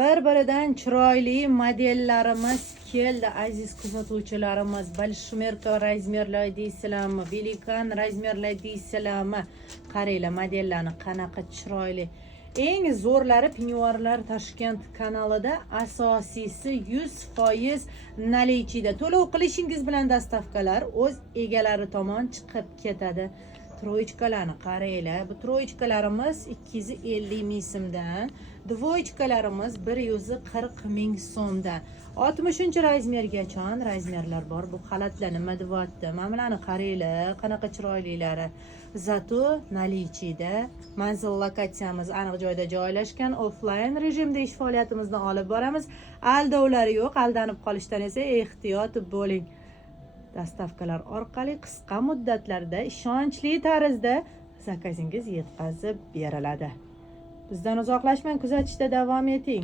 Bir-biridan chiroyli modellarimiz keldi aziz kuzatuvchilarimiz. Большмерка razmerlar deysizlarmi, velikan razmerlar deysizlarmi? Qaranglar modellarni qanaqa chiroyli. Eng zo'rlari pinyoarlar Toshkent kanalida, asosiysi 100% nalichida. To'lov qilishingiz bilan dastavkalar o'z egalari tomon chiqib ketadi. Troichkalarni qaranglar. Bu troichkalarimiz 250 ming so'mdan, dvoichkalarimiz 140 ming so'mdan. 60 razmergacha razmerlar bor. Bu xalatlar nima deyapti? Mana bularni qaranglar, qanaqa chiroylilari. Zato nalichida. Manzil lokatsiyamiz aniq joyda joylashgan. Offline rejimda ish faoliyatimizni olib boramiz. Aldovlari yo'q. Aldanib qolishdan esa ehtiyot bo'ling. Dastavkalar orqali qisqa muddatlarda ishonchli tarzda zakazingiz yetkazib beriladi. Bizdan uzoqlashmang, kuzatishda davom eting.